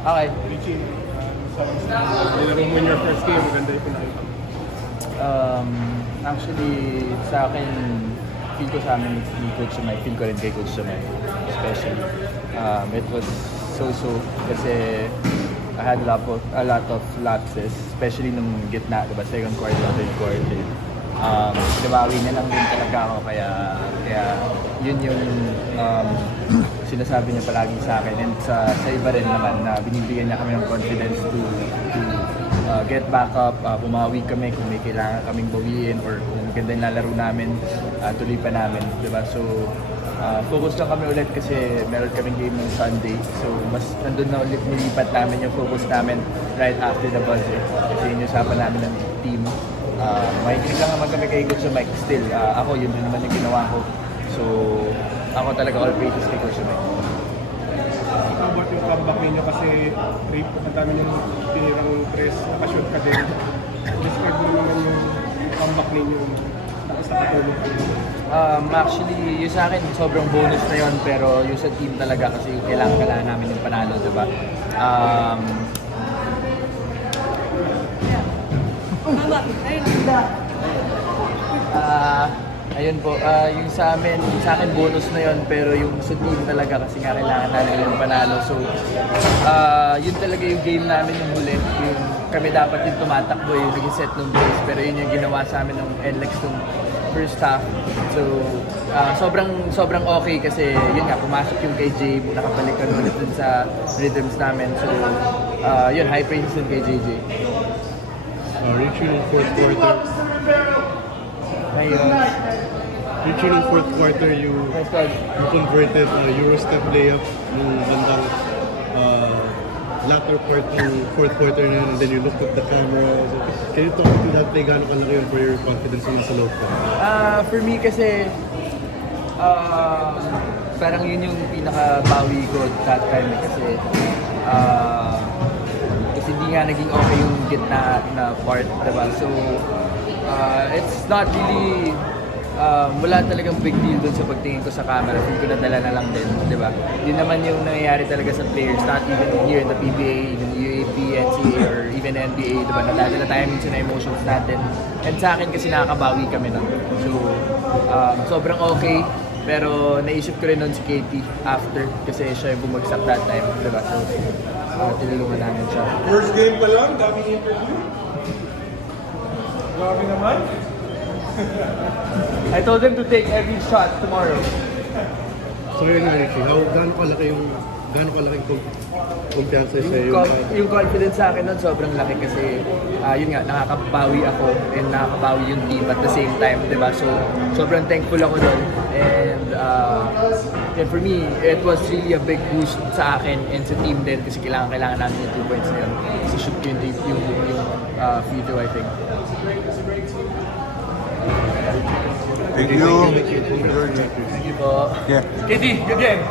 Okay. Richie, nilaro mo in your first game, maganda yung pinakita mo. Actually, sa akin, feel ko sa amin ni Coach Sumay, feel ko rin kay Coach Sumay, especially. It was so kasi I had a lot of lapses, especially nung gitna, diba? Second quarter, third quarter. Nabawi na lang din talaga ako, kaya yun yung sinasabi niya palagi sa akin. And sa iba rin naman na binibigyan niya kami ng confidence to get back up, bumawi kami kung may kailangan kaming bawiin or kung maganda yung lalaro namin, tuloy pa namin, diba? So, focus lang kami ulit kasi meron kaming game ng Sunday. So, mas nandun na ulit nilipat namin yung focus namin right after the buzzer. Kasi yun yung usapan namin ng team. Mahikinig lang naman kami kay Coach Mike. Still, ako yun din naman yung ginawa ko. So, ako talaga all praises kay Coach Mike. How about yung comeback ninyo kasi ang dami yung tinirang press, nakashoot ka din. Describe mo naman yung comeback ninyo sa katulong kayo. Actually, yung sa akin, sobrang bonus na yun, pero yung sa team talaga kasi kailangan namin yung panalo, diba? Ayun po, yung sa akin bonus na yun, pero yung sa team talaga kasi nga kailangan namin yung panalo. So, yun talaga yung game namin yung huli. Yung kami dapat yung tumatakbo, yung nag-set ng base, pero yun yung ginawa sa amin ng NLEX nung first half. So, sobrang okay kasi yun nga, pumasok yung kay Jay, nakabalik kami ulit dun sa rhythms namin. So, yun, high praises din kay JJ. Reaching ng fourth quarter. Ngayon, Reaching ng fourth quarter, you converted Eurostep layup nung bandang latter part ng fourth quarter na yun, and then you looked at the camera. So, can you talk to that play? Gano'n kalaki yun for your confidence naman sa loob ko? For me kasi, parang yun yung pinakabawi ko that time kasi hindi nga naging okay yung gitna na part, diba? So, it's not really, wala talagang big deal dun sa pagtingin ko sa camera. Feel ko nadala na lang din, diba? Yun naman yung nangyayari talaga sa players, not even here in the PBA, even UAP, NCAA, or even NBA, diba? Nadadala tayo minsan na emotions natin. And sa akin kasi nakakabawi kami nun. So, sobrang okay. Pero naisip ko rin nun si Katie after kasi siya yung bumagsak that time, diba? So, tinulungan namin siya. First game pa lang, daming interview. Grabe naman. I told them to take every shot tomorrow. So yun nga, Richie, gano'n kalaking kumpiyansa sa'yo? Yung confidence sa akin nun sobrang laki kasi yun nga, nakakabawi ako and nakakabawi yung team at the same time, diba? So, sobrang thankful ako nun. And for me, it was really a big boost sa akin and sa team din kasi kailangan namin yung 2 points na yun. Kasi shoot ko yung free throw, I think. Thank you. Thank you. Thank you po. Yeah. Katie, good game!